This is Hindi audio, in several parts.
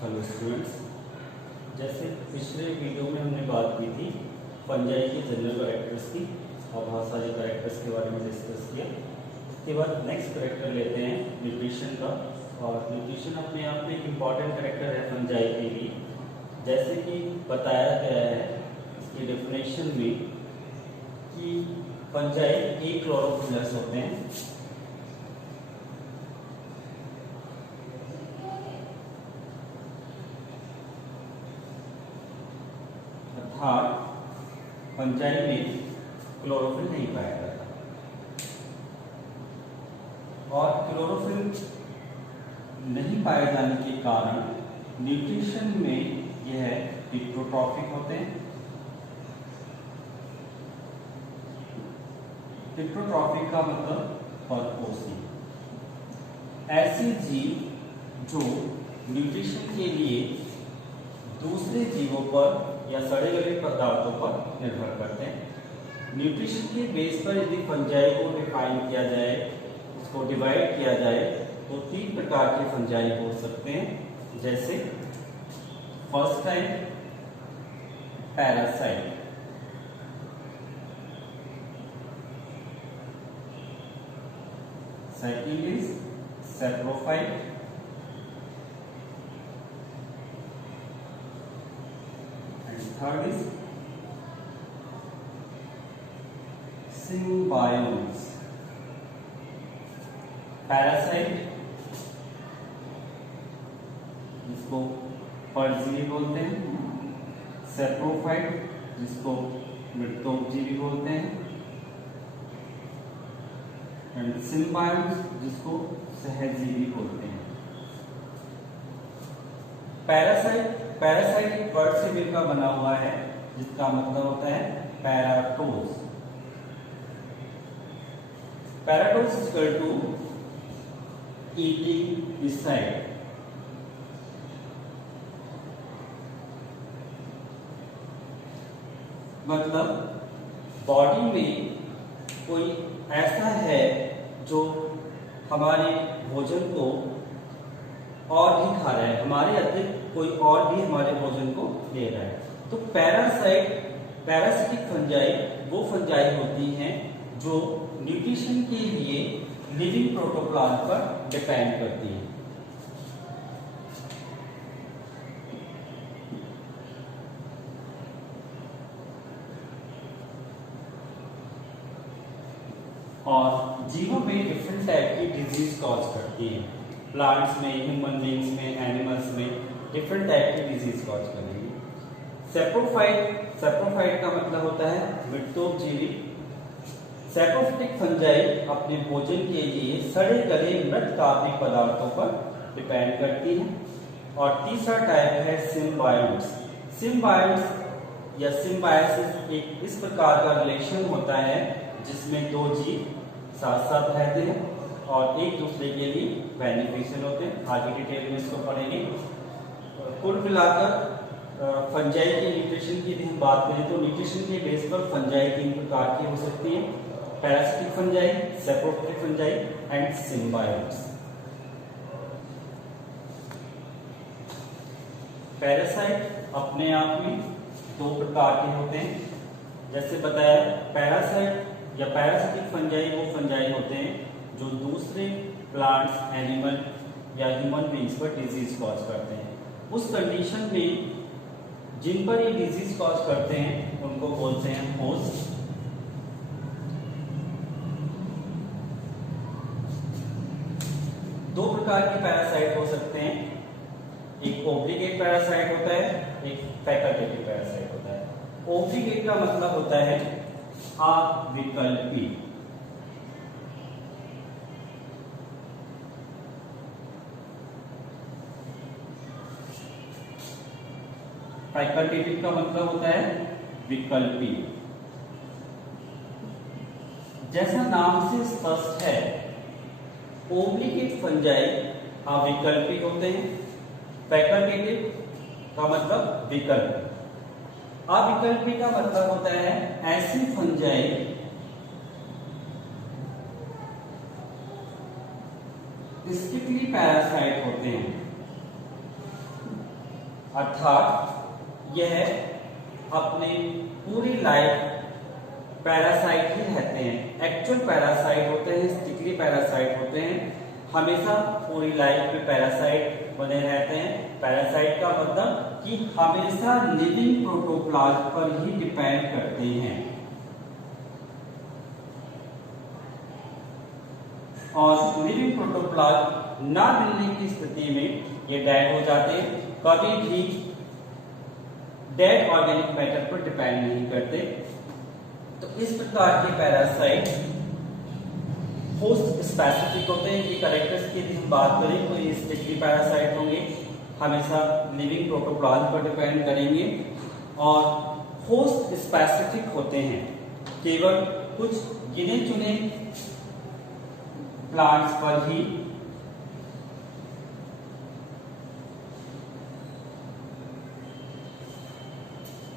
हेलो स्टूडेंट्स, जैसे पिछले वीडियो में हमने बात की थी फंजाई के जनरल कैरेक्टर्स की और बहुत सारे कैरेक्टर्स के बारे में डिस्कस किया। उसके बाद नेक्स्ट कैरेक्टर लेते हैं न्यूट्रिशन का। और न्यूट्रिशन अपने आप में एक इम्पॉर्टेंट कैरेक्टर है फंजाई के लिए। जैसे कि बताया गया है इसकी डेफिनेशन में कि फंजाई एक्लोरोफिलस होते हैं, अर्थात फंजाई में क्लोरोफिल नहीं पाया जाता। और क्लोरोफिल नहीं पाए जाने के कारण न्यूट्रिशन में यह हिट्रोट्रॉफिक होते हैं। हिट्रोट्रॉफिक का मतलब परपोषी, ऐसे जीव जो न्यूट्रिशन के लिए दूसरे जीवों पर या सड़े गले पदार्थों पर निर्भर करते हैं। न्यूट्रिशन के बेस पर यदि फंजाई को डिफाइन किया जाए, उसको डिवाइड किया जाए, तो 3 प्रकार के फंजाई हो सकते हैं। जैसे first type parasite, second is saprophyte, third is symbionts. Parasite जिसको परजीवी बोलते हैं, सैप्रोफाइट जिसको मृतोपजीवी बोलते हैं, एंड सिम्बायोट्स जिसको सहजीवी बोलते हैं। पैरासाइट एक वर्ड से मिलकर बना हुआ है जिसका मतलब होता है पैराटोस। पैराटोस is equal to eating inside. मतलब बॉडी में कोई ऐसा है जो हमारे भोजन को और भी खा रहा है, हमारे अतिरिक्त कोई और भी हमारे भोजन को ले रहा है। तो पैरासिटिक फंजाई वो फंजाई होती हैं जो न्यूट्रिशन के लिए लिविंग प्रोटोप्लाज्म पर डिपेंड करती है। और जीवों में डिफरेंट टाइप की डिजीज कॉज करती है। प्लांट्स में, ह्यूमन बींग्स में, एनिमल्स में डिफरेंट टाइप की डिजीज कॉज करेगी। सैप्रोफाइट का मतलब होता है मृतोपजीवी। सैप्रोफिटिक फंजाई अपने भोजन के लिए सड़े गले मृत कार्बनिक पदार्थों पर डिपेंड करती है। और तीसरा टाइप है सिम्बायोट्स। सिम्बायोट्स या सिम्बायोसिस एक इस प्रकार का रिलेशन होता है जिसमें 2 जीव साथ साथ रहते हैं और एक दूसरे के लिए बेनिफिशियल होते हैं। आगे डिटेल में इसको पढ़ेंगे। कुल मिलाकर फंजाई की न्यूट्रिशन की हम बात करें तो न्यूट्रिशन के बेस पर फंजाई 3 प्रकार की हो सकती है: parasitic fungi, saprophytic fungi and symbiotes. Parasite अपने आप में 2 प्रकार के होते हैं। जैसे बताया, पैरासाइट या पैरासिटिक फंजाई वो फंजाई होते हैं जो दूसरे प्लांट्स, एनिमल या ह्यूमन बींग्स पर डिजीज कॉज करते हैं। उस कंडीशन में जिन पर ये डिजीज कॉज करते हैं उनको बोलते हैं होस्ट। दो प्रकार के पैरासाइट हो सकते हैं, एक ओब्लिगेट पैरासाइट होता है, एक फैकल्टेटिव पैरासाइट होता है। ओब्लिगेट का मतलब होता है अविकल्पी। फैकल्टेटिव का मतलब होता है विकल्पी। जैसा नाम से स्पष्ट है, ओब्लिगेट फंजाई अविकल्पी होते हैं। फैकल्टेटिव का मतलब विकल्प। अविकल्पी का मतलब होता है ऐसी फंजाई स्ट्रिक्टली पैरासाइट होते हैं। अर्थात यह अपने पूरी लाइफ पैरासाइट ही रहते हैं। एक्चुअल पैरासाइट होते हैं, स्टिकली पैरासाइट होते हैं, हमेशा पूरी लाइफ में पैरासाइट बने रहते हैं। पैरासाइट का मतलब कि हमेशा लिविंग प्रोटोप्लाज्म पर ही डिपेंड करते हैं और लिविंग प्रोटोप्लाज्म ना मिलने की स्थिति में ये डेड हो जाते हैं। कभी भी डेड ऑर्गेनिक मैटर पर डिपेंड नहीं करते। तो इस प्रकार के पैरासाइट होस्ट स्पेसिफिक होते हैं। ये कैरेक्टर्स की यदि हम बात करें तो ये स्टिकली पैरासाइट होंगे, हमेशा लिविंग प्रोटोप्लाज्म पर डिपेंड करेंगे और होस्ट स्पेसिफिक होते हैं। केवल कुछ गिने चुने प्लांट्स पर ही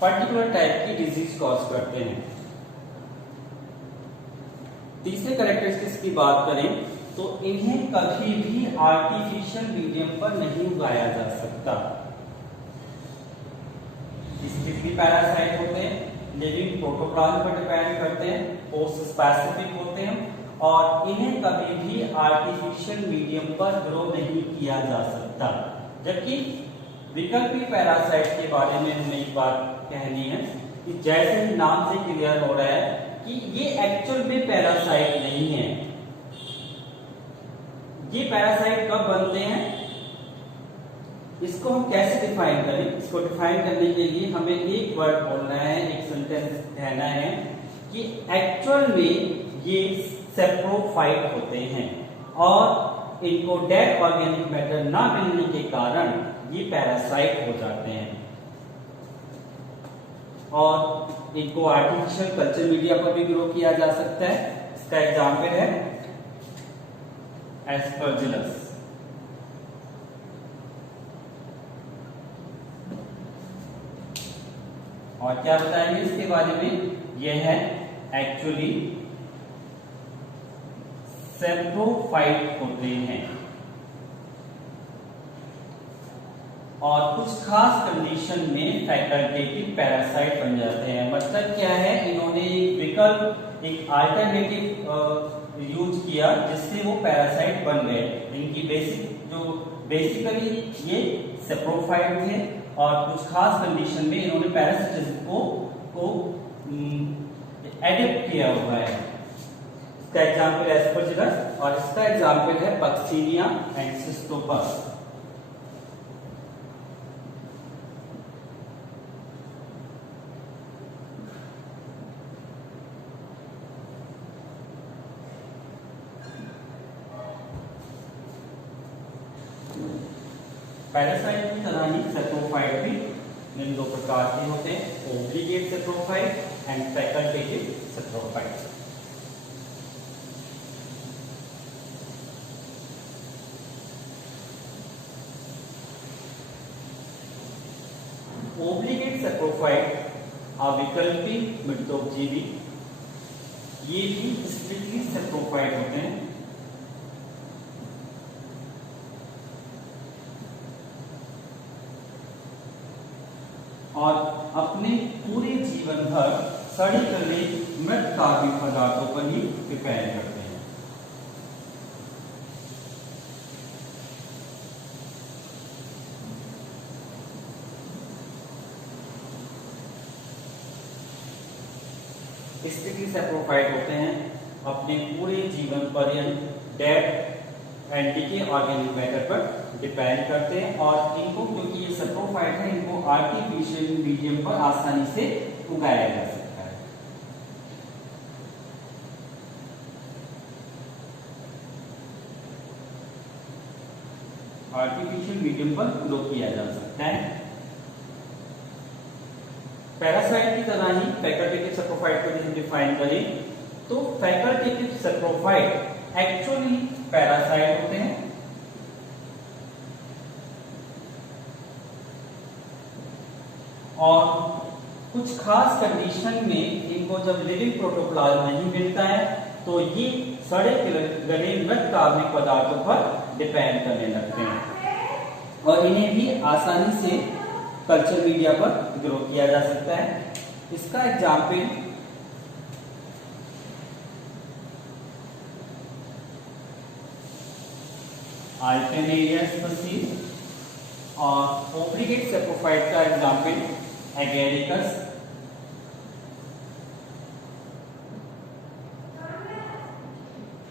पर्टिकुलर टाइप की डिजीज कॉज करते हैं। तीसरे कैरेक्टरिस्टिक्स की बात करें तो इन्हें कभी भी आर्टिफिशियल मीडियम पर नहीं उगाया जा सकता। स्टिकली पैरासाइट होते हैं, लिविंग प्रोटोप्लाज्म पर डिपेंड करते हैं, होस्ट स्पेसिफिक होते हैं और इन्हें कभी भी आर्टिफिशियल मीडियम पर ग्रो नहीं किया जा सकता। जबकि विकल्पी पैरासाइट के बारे में हमें एक बात कहनी है कि जैसे ही नाम से क्लियर हो रहा है कि ये एक्चुअल में पैरासाइट नहीं है। ये पैरासाइट कब बनते हैं, इसको हम कैसे डिफाइन करें? इसको डिफाइन करने के लिए हमें एक वर्ड बोलना है, एक सेंटेंस कहना है कि एक्चुअल में ये सेप्रोफाइट होते हैं और इनको डेड ऑर्गेनिक मैटर ना मिलने के कारण ये पैरासाइट हो जाते हैं और इनको आर्टिफिशियल कल्चर मीडिया पर भी ग्रो किया जा सकता है। इसका एग्जाम्पल है एस्परजिलस। और क्या बताएंगे इसके बारे में? यह है एक्चुअली सेप्रोफाइट होते हैं और कुछ खास कंडीशन में फैकल्टेटिव पैरासाइट बन जाते हैं। मतलब क्या है, इन्होंने एक विकल्प, एक अल्टरनेटिव यूज किया जिससे वो पैरासाइट बन गए। इनकी बेसिकली ये सेप्रोफाइट थे और कुछ खास कंडीशन में इन्होंने पैरासिटिज्म को एडिप्ट किया हुआ है। इसका एग्जाम्पल एस्परजिलस और इसका एग्जाम्पल है पक्सीनिया एंड सिस्टोपस। पैरासाइट की तरह ही सेप्रोफाइट भी इन दो प्रकार के होते हैं, obligate saprophyte and facultative saprophyte. Obligate saprophyte अविकल्पी मृतोपजीवी, ये भी स्ट्रिक्टली सेप्रोफाइट होते हैं और अपने पूरे जीवन भर सड़ी गले मृत कार्बनिक पदार्थों पर ही डिपेंड करते हैं। स्टिकली सेप्रोफाइट होते हैं, अपने पूरे जीवन पर्यंत dead and decay organic matter पर डिपेंड करते हैं और इनको, क्योंकि ये सेप्रोफाइट है, इनको आर्टिफिशियल मीडियम पर आसानी से उगाया जा सकता है। आर्टिफिशियल मीडियम पर ग्रो किया जा सकता है। पैरासाइट की तरह ही फैकल्टेटिव सेप्रोफाइट को यदि डिफाइन करें तो फैकल्टेटिव सेप्रोफाइट एक्चुअली पैरासाइट होते हैं और कुछ खास कंडीशन में इनको जब लिविंग प्रोटोप्लाज्म नहीं मिलता है तो ये सड़े गले मृत कार्बनिक पदार्थों पर डिपेंड करने लगते हैं और इन्हें भी आसानी से कल्चर मीडिया पर ग्रो किया जा सकता है। इसका एग्जाम्पल आल्टरनेरिया स्पीशीज और ऑब्लिगेट सैप्रोफाइट का एग्जाम्पल एगेरिकस,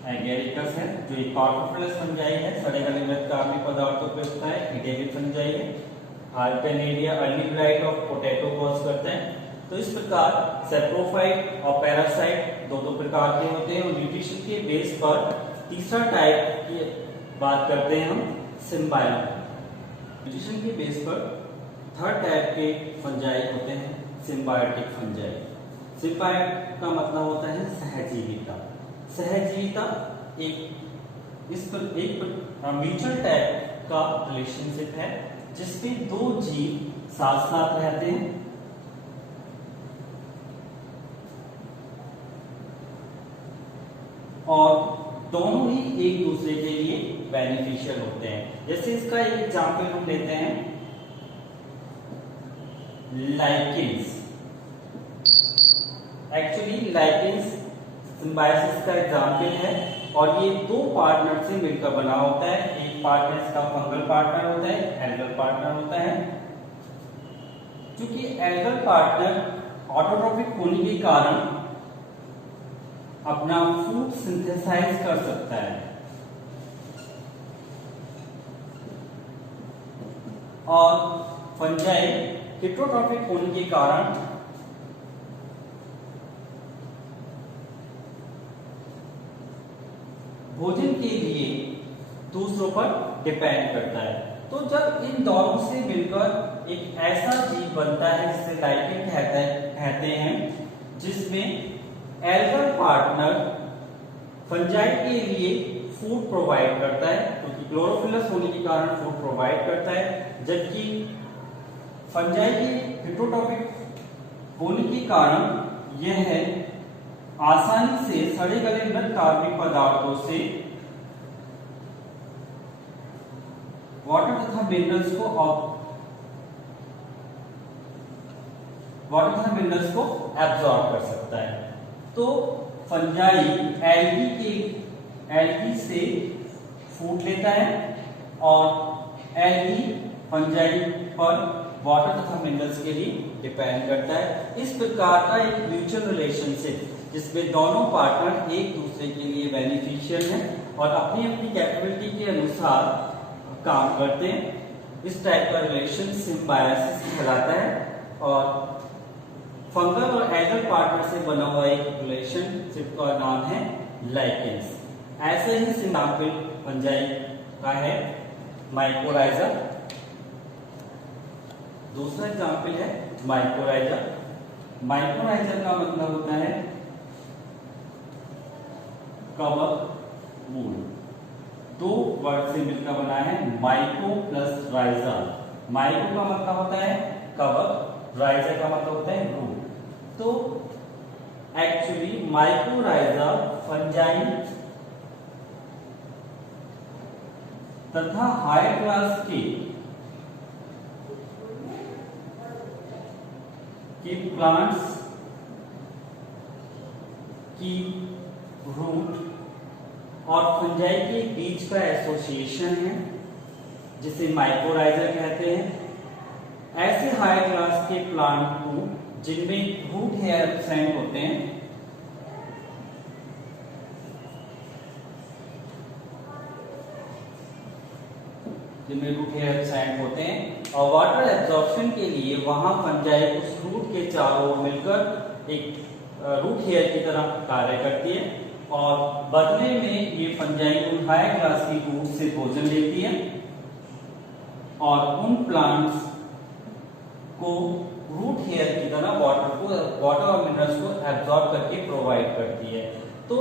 एगेरिकस है जो एक कॉर्कोफिलस फंजाई है, सड़े गले मृत कार्बनिक पदार्थों पर उगता है, इडेबिक फंजाई है। Alternaria early blight of potato cause करता है। तो इस प्रकार सैप्रोफाइट और पैरासाइट दो प्रकार के होते हैं और न्यूट्रिशन के बेस पर तीसरा टाइप की बात करते हैं हम सिम्बायोट। न्यूट्रिशन के बेस पर थर्ड टाइप के फंजाई होते हैं सिम्बायोटिक फंजाई। सिम्बायोट का मतलब होता है सहजीविता। सहजीविता इस पर एक म्यूचुअल टाइप का रिलेशनशिप है जिसमें दो जीव साथ साथ रहते हैं और दोनों ही एक दूसरे के लिए बेनिफिशियल होते हैं। जैसे इसका एक एग्जांपल हम लेते हैं लाइकेंस। एक्चुअली लाइकेंस सिम्बायोसिस का एग्जाम्पल है और ये दो पार्टनर से मिलकर बना होता है। एक पार्टनर इसका फंगल पार्टनर होता है, एल्गल पार्टनर होता है। क्योंकि एल्गल पार्टनर ऑटोट्रोफिक होने के कारण अपना फूड सिंथेसाइज कर सकता है और फंजाई हेटेरोट्रॉफिक होने के कारण भोजन के लिए दूसरों पर डिपेंड करता है। तो जब इन दोनों से मिलकर एक ऐसा जीव बनता है जिसे लाइकेन कहते हैं, जिसमें एल्गल पार्टनर फंजाई के लिए फूड प्रोवाइड करता है क्योंकि क्लोरोफिलस होने के कारण फूड प्रोवाइड करता है, जबकि फंजाई के हेटेरोट्रॉफिक होने के कारण यह है आसानी से सड़े गले मृत कार्बनिक पदार्थों से वाटर तथा मिनरल्स को एब्जॉर्ब कर सकता है। तो फंजाई एल्गी से फूड लेता है और एल्गी फंजाई पर वाटर तथा मिनरल्स के लिए डिपेंड करता है। इस प्रकार का एक म्यूचुअल रिलेशनशिप जिसमें दोनों पार्टनर एक दूसरे के लिए बेनिफिशियल हैं और अपनी अपनी कैपेबिलिटी के अनुसार काम करते हैं। इस टाइप का रिलेशन सिम्बायोसिस कहलाता है और फंगल और एल्गल पार्टनर से बना हुआ एक रिलेशनशिप का नाम है लाइकेंस। ऐसे ही एग्जांपल फंजाई का है माइकोराइजा। दूसरा एग्जांपल है माइकोराइजा। माइकोराइजा का मतलब होता है कवक मूल। दो वर्ड से मिलकर बना है माइको प्लस राइजा। माइको का मतलब होता है कवक, राइजा का मतलब होता है रूट। तो एक्चुअली माइकोराइजा फंजाई तथा हायर क्लास के प्लांट्स की रूट और फंजाई के बीच का एसोसिएशन है जिसे माइकोराइजा कहते हैं। ऐसे हाई क्लास के प्लांट को जिनमें रूट हेयर एब्सेंट होते हैं और वाटर एब्जॉर्प्शन के लिए वहां फंजाई उस रूट के चारों ओर मिलकर एक रूट हेयर की तरह कार्य करती है और बदले में ये फंजाई उन हाई क्लास की रूट से भोजन लेती है और उन प्लांट्स को रूट हेयर की तरह वाटर और मिनरल्स को एब्जॉर्ब करके प्रोवाइड करती है। तो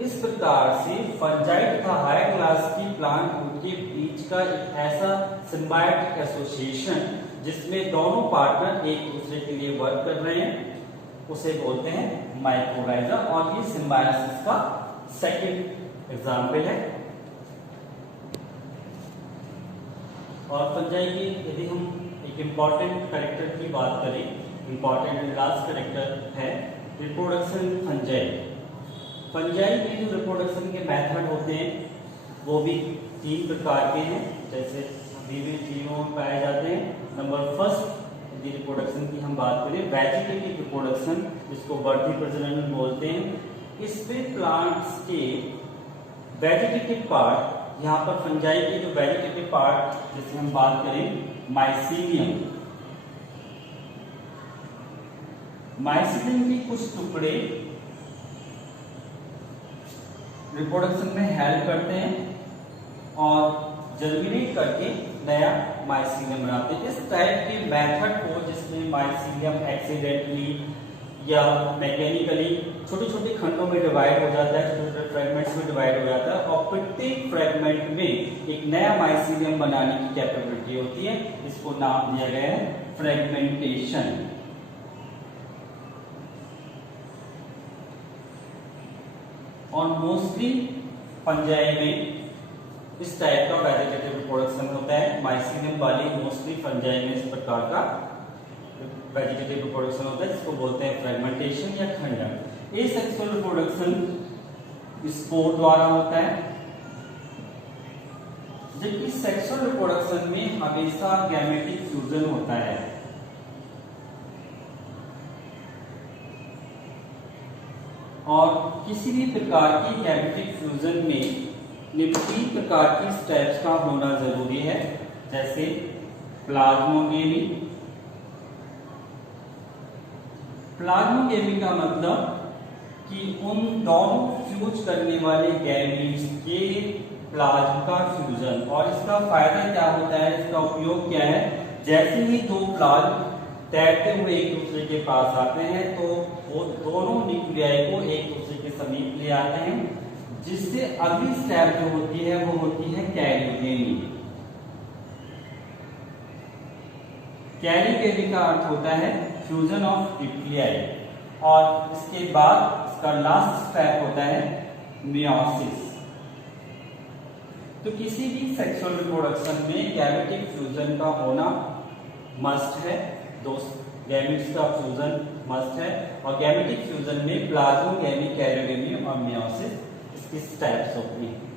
इस प्रकार से फंजाई तथा हाई क्लास की प्लांट रूट के बीच का एक ऐसा सिम्बायोटिक एसोसिएशन जिसमें दोनों पार्टनर एक दूसरे के लिए वर्क कर रहे हैं उसे बोलते हैं माइकोराइजा और ये सिम्बायोसिस का सेकंड एग्जाम्पल है। और फंजाई की यदि हम एक इम्पॉर्टेंट कैरेक्टर की बात करें, इम्पॉर्टेंट एंड लास्ट कैरेक्टर है रिप्रोडक्शन फंजाई। फंजाई में जो रिप्रोडक्शन के मेथड होते हैं वो भी 3 प्रकार के हैं, जैसे विविध जीवों में पाए जाते हैं। नंबर फर्स्ट यदि रिप्रोडक्शन की हम बात करें, वेजिटेटिव रिप्रोडक्शन, जिसको बढ़ती प्रजनन बोलते हैं। इसमें प्लांट्स के वेजिटेटिव पार्ट, यहाँ पर फंजाई के जो वेजिटेटिव पार्ट जैसे हम बात करें माइसीलियम, माइसीलियम के कुछ टुकड़े रिप्रोडक्शन में हेल्प करते हैं और जर्मिनेट करके नया माइसीलियम बनाते हैं। इस टाइप के मेथड को, जिसमें माइसीलियम एक्सीडेंटली या मैकेनिकली छोटे छोटे खंडों में डिवाइड हो जाता है, छोटे छोटे फ्रेगमेंट्स में डिवाइड हो जाता है और प्रत्येक फ्रेगमेंट में एक नया माइसीलियम बनाने की कैपेबिलिटी होती है। इसको नाम दिया गया है फ्रेगमेंटेशन। और मोस्टली फंजाई में इस टाइप का वेजिटेटिव रिप्रोडक्शन होता है। माइसीलियम वाली मोस्टली फंजाई में इस प्रकार का वेजिटेटिव रिप्रोडक्शन होता है, जिसको बोलते हैं फ्रेगमेंटेशन या खंडन। एसेक्सुअल रिप्रोडक्शन स्पोर द्वारा होता है, जबकि सेक्सुअल रिप्रोडक्शन में हमेशा गैमेटिक फ्यूजन होता है। और किसी भी प्रकार की गैमेटिक फ्यूजन में निम्न 3 प्रकार की स्टेप्स का होना जरूरी है, जैसे प्लाज्मोगेमी। प्लाज्मोगेमी का मतलब कि उन दोनों फ्यूज करने वाले गैमीट्स के प्लाज्म का फ्यूजन। और इसका फायदा क्या होता है, इसका उपयोग क्या है, जैसे ही 2 प्लाज्म तैरते हुए एक दूसरे के पास आते हैं तो वो दोनों न्यूक्लियाई को एक दूसरे के समीप ले आते हैं, जिससे अगली स्टेप जो होती है वो होती है कैरियोगेमी। कैरियोगेमी का अर्थ होता है फ्यूजन ऑफ न्यूक्लियाई, और इसके बाद इसका लास्ट स्टेप होता है मियोसिस। तो किसी भी सेक्सुअल रिप्रोडक्शन में गैमेटिक फ्यूजन का होना मस्ट है, 2 गैमेट्स का फ्यूजन मस्ट है। और गैमेटिक फ्यूजन में प्लाज्मोगेमी, कैरियोगेमी और मियोसिस इसकी स्टेप्स होती हैं।